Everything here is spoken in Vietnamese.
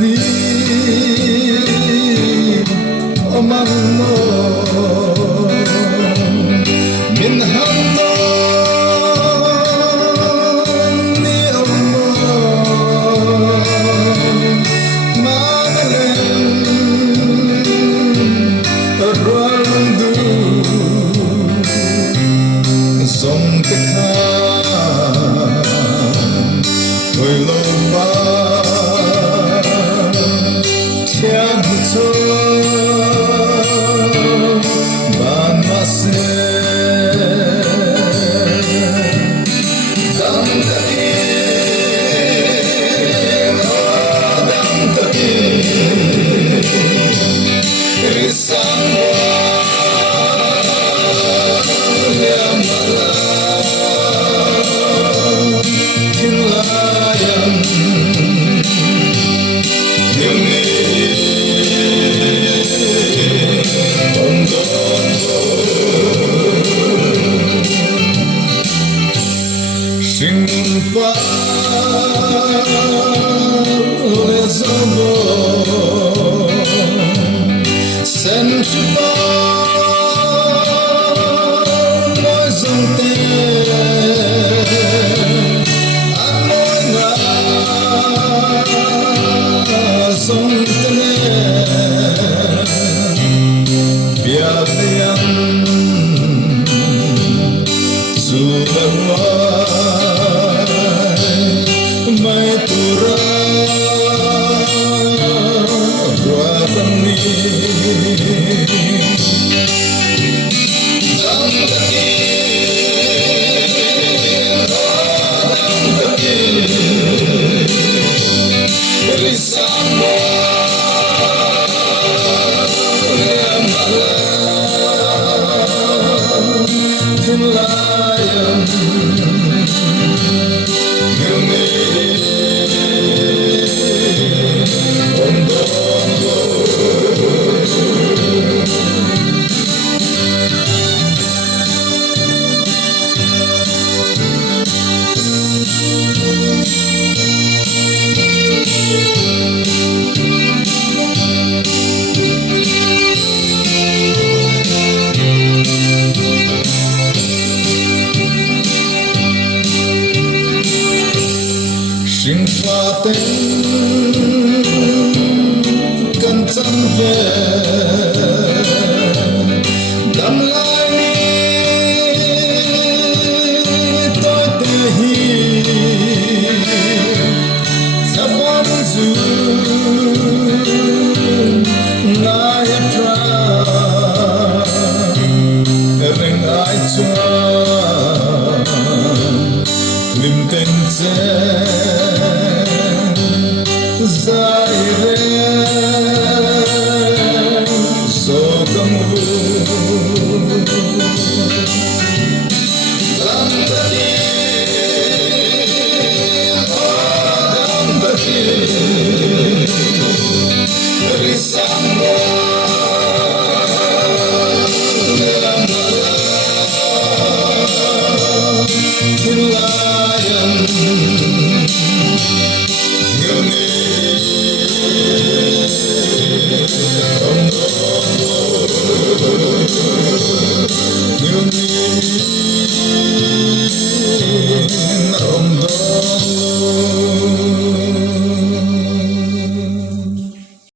ni omano min hamno ni omo manalen randu zong te kha với lâu ba thiên cho ban ma se dam ta risang Sing fa le zobo sen shiba mo zonte amona zontene biadian sulawa mai tura ruatani dam taki risamo remala tinlayan Sing fa tên cần chân về đắm lại tôi tê hi thắp bóng dù nai tra rừng ai cho lim tên zaire